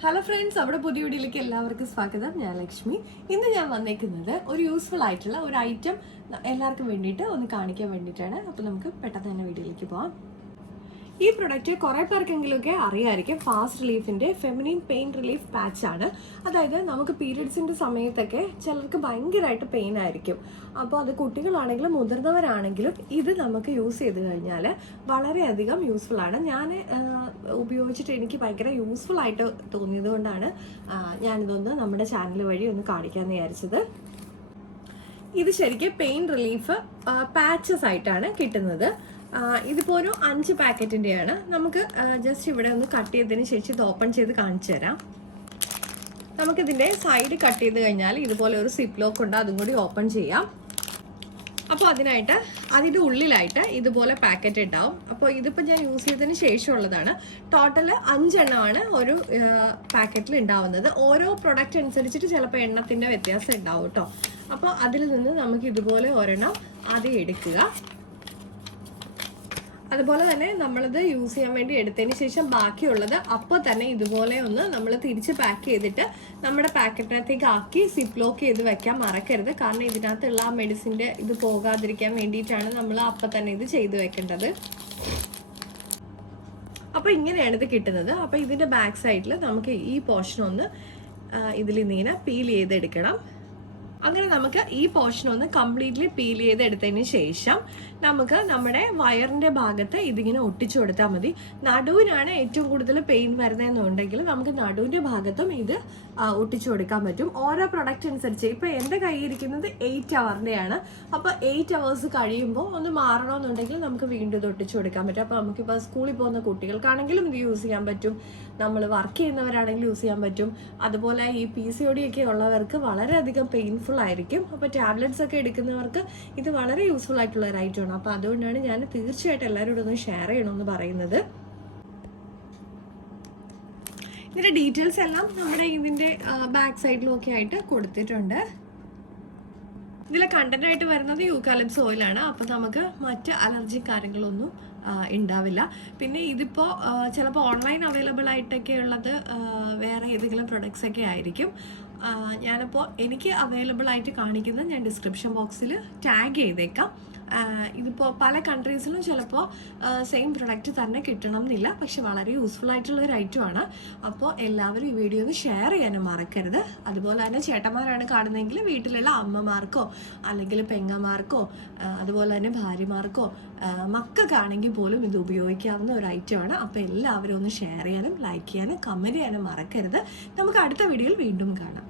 Hello friends, അവിടെ പുതിയ വീഡിയോയിലേക്ക് എല്ലാവർക്കും സ്വാഗതം. ഞാൻ ലക്ഷ്മി. ഇന്ന് ഞാൻ വന്നേക്കുന്നത് ഒരു യൂസ്ഫുൾ ആയിട്ടുള്ള ഒരു ഐറ്റം എല്ലാവർക്കും വേണ്ടിയിട്ട് ഒന്ന് കാണിക്കാൻ വേണ്ടിയിട്ടാണ്. അപ്പോൾ നമുക്ക് പെട്ടെന്ന് തന്നെ വീഡിയോയിലേക്ക് പോകാം. ഈ പ്രൊഡക്റ്റ് കുറേ പേർക്കെങ്കിലുമൊക്കെ അറിയാമായിരിക്കും. ഫാസ്റ്റ് റിലീഫിൻ്റെ ഫെമിനിൻ പെയിൻ റിലീഫ് പാച്ചാണ്. അതായത് നമുക്ക് പീരിയഡ്സിൻ്റെ സമയത്തൊക്കെ ചിലർക്ക് ഭയങ്കരമായിട്ട് പെയിൻ ആയിരിക്കും. അപ്പോൾ അത് കുട്ടികളാണെങ്കിലും മുതിർന്നവരാണെങ്കിലും ഇത് നമുക്ക് യൂസ് ചെയ്ത് കഴിഞ്ഞാൽ വളരെയധികം യൂസ്ഫുൾ ആണ്. ഞാൻ ഉപയോഗിച്ചിട്ട് എനിക്ക് ഭയങ്കര യൂസ്ഫുൾ ആയിട്ട് തോന്നിയത് കൊണ്ടാണ് ഞാനിതൊന്ന് നമ്മുടെ ചാനൽ വഴി ഒന്ന് കാണിക്കാമെന്ന് വിചാരിച്ചത്. ഇത് ശരിക്കും പെയിൻ റിലീഫ് പാച്ചസ് ആയിട്ടാണ് കിട്ടുന്നത്. ഇതിപ്പോൾ ഒരു 5 പാക്കറ്റിൻ്റെയാണ്. നമുക്ക് ജസ്റ്റ് ഇവിടെ ഒന്ന് കട്ട് ചെയ്തതിന് ശേഷം ഇത് ഓപ്പൺ ചെയ്ത് കാണിച്ചു തരാം. നമുക്കിതിൻ്റെ സൈഡ് കട്ട് ചെയ്ത് കഴിഞ്ഞാൽ ഇതുപോലെ ഒരു സിപ്പ് ലോക്ക് ഉണ്ട്, അതും കൂടി ഓപ്പൺ ചെയ്യാം. അപ്പോൾ അതിൻ്റെ ഉള്ളിലായിട്ട് ഇതുപോലെ പാക്കറ്റ് ഉണ്ടാവും. അപ്പോൾ ഇതിപ്പോൾ ഞാൻ യൂസ് ചെയ്തതിന് ശേഷമുള്ളതാണ്. ടോട്ടൽ 5 എണ്ണമാണ് ഒരു പാക്കറ്റിൽ ഉണ്ടാവുന്നത്. ഓരോ പ്രൊഡക്റ്റ് അനുസരിച്ചിട്ട് ചിലപ്പോൾ എണ്ണത്തിൻ്റെ വ്യത്യാസം ഉണ്ടാവും കേട്ടോ. അപ്പോൾ അതിൽ നിന്ന് നമുക്ക് ഇതുപോലെ ഒരെണ്ണം ആദ്യം എടുക്കുക. അതുപോലെ തന്നെ നമ്മളിത് യൂസ് ചെയ്യാൻ വേണ്ടി എടുത്തതിന് ശേഷം ബാക്കിയുള്ളത് അപ്പോൾ തന്നെ ഇതുപോലെ ഒന്ന് നമ്മൾ തിരിച്ച് പാക്ക് ചെയ്തിട്ട് നമ്മുടെ പാക്കറ്റിനകത്തേക്ക് ആക്കി സിപ്പ് ലോക്ക് ചെയ്ത് വെക്കാൻ മറക്കരുത്. കാരണം ഇതിനകത്തുള്ള ആ മെഡിസിൻ്റെ ഇത് പോകാതിരിക്കാൻ വേണ്ടിയിട്ടാണ് നമ്മൾ അപ്പം തന്നെ ഇത് ചെയ്ത് വെക്കേണ്ടത്. അപ്പോൾ ഇങ്ങനെയാണ് ഇത് കിട്ടുന്നത്. അപ്പോൾ ഇതിൻ്റെ ബാക്ക് സൈഡിൽ നമുക്ക് ഈ പോർഷൻ ഒന്ന് ഇതിൽ ഇങ്ങനെ പീൽ ചെയ്തെടുക്കണം. അങ്ങനെ നമുക്ക് ഈ പോർഷൻ ഒന്ന് കംപ്ലീറ്റ്ലി പീൽ ചെയ്തെടുത്തതിന് ശേഷം നമുക്ക് നമ്മുടെ വയറിൻ്റെ ഭാഗത്ത് ഇതിങ്ങനെ ഒട്ടിച്ചു കൊടുത്താൽ മതി. നടുവിനാണ് ഏറ്റവും കൂടുതൽ പെയിൻ വരുന്നതെന്നുണ്ടെങ്കിൽ നമുക്ക് നടുവിൻ്റെ ഭാഗത്തും ഇത് ഒട്ടിച്ചു കൊടുക്കാൻ പറ്റും. ഓരോ പ്രൊഡക്റ്റ് അനുസരിച്ച് ഇപ്പോൾ എൻ്റെ കയ്യിരിക്കുന്നത് 8 ഹവറിൻ്റെയാണ്. അപ്പോൾ 8 ഹവേഴ്സ് കഴിയുമ്പോൾ ഒന്ന് മാറണമെന്നുണ്ടെങ്കിൽ നമുക്ക് വീണ്ടും ഇത് ഒട്ടിച്ചു കൊടുക്കാൻ പറ്റും. അപ്പോൾ നമുക്കിപ്പോൾ സ്കൂളിൽ പോകുന്ന കുട്ടികൾക്കാണെങ്കിലും ഇത് യൂസ് ചെയ്യാൻ പറ്റും, നമ്മൾ വർക്ക് ചെയ്യുന്നവരാണെങ്കിലും യൂസ് ചെയ്യാൻ പറ്റും. അതുപോലെ ഈ PCOD ഒക്കെ ഉള്ളവർക്ക് വളരെയധികം പെയിൻഫുൾ ആയിരിക്കും. അപ്പോൾ ടാബ്ലറ്റ്സ് ഒക്കെ എടുക്കുന്നവർക്ക് ഇത് വളരെ യൂസ്ഫുൾ ആയിട്ടുള്ള ഒരു ഐറ്റമാണ്. അപ്പോൾ അതുകൊണ്ടാണ് ഞാൻ തീർച്ചയായിട്ടും എല്ലാവരോടും ഒന്ന് ഷെയർ ചെയ്യണമെന്ന് പറയുന്നത്. ഇതിൻ്റെ ഡീറ്റെയിൽസ് എല്ലാം നമ്മുടെ ഇതിൻ്റെ ബാക്ക് സൈഡിലൊക്കെ ആയിട്ട് കൊടുത്തിട്ടുണ്ട്. ഇതിൽ കണ്ടന്റ് ആയിട്ട് വരുന്നത് യൂക്കാലിപ്സ് ഓയിലാണ്. അപ്പോൾ നമുക്ക് മറ്റ് അലർജി കാര്യങ്ങളൊന്നും ഉണ്ടാവില്ല. പിന്നെ ഇതിപ്പോൾ ചിലപ്പോൾ ഓൺലൈൻ അവൈലബിൾ ആയിട്ടൊക്കെ ഉള്ളത് വേറെ ഏതെങ്കിലും പ്രൊഡക്ട്സ് ഒക്കെ ആയിരിക്കും. ഞാനിപ്പോൾ എനിക്ക് അവൈലബിൾ ആയിട്ട് കാണിക്കുന്നത് ഞാൻ ഡിസ്ക്രിപ്ഷൻ ബോക്സിൽ ടാഗ് ചെയ്തേക്കാം. ഇതിപ്പോൾ പല കൺട്രീസിലും ചിലപ്പോൾ സെയിം പ്രൊഡക്റ്റ് തന്നെ കിട്ടണം എന്നില്ല, പക്ഷെ വളരെ യൂസ്ഫുൾ ആയിട്ടുള്ള ഒരു ഐറ്റമാണ്. അപ്പോൾ എല്ലാവരും ഈ വീഡിയോ ഒന്ന് ഷെയർ ചെയ്യാനും മറക്കരുത്. അതുപോലെ തന്നെ ചേട്ടന്മാരാണ് കാണുന്നതെങ്കിൽ വീട്ടിലുള്ള അമ്മമാർക്കോ അല്ലെങ്കിൽ പെങ്ങന്മാർക്കോ അതുപോലെ തന്നെ ഭാര്യമാർക്കോ മക്കൾക്കാണെങ്കിൽ പോലും ഇത് ഉപയോഗിക്കാവുന്ന ഒരു ഐറ്റമാണ്. അപ്പോൾ എല്ലാവരും ഒന്ന് ഷെയർ ചെയ്യാനും ലൈക്ക് ചെയ്യാനും കമൻറ്റ് ചെയ്യാനും മറക്കരുത്. നമുക്ക് അടുത്ത വീഡിയോയിൽ വീണ്ടും കാണാം.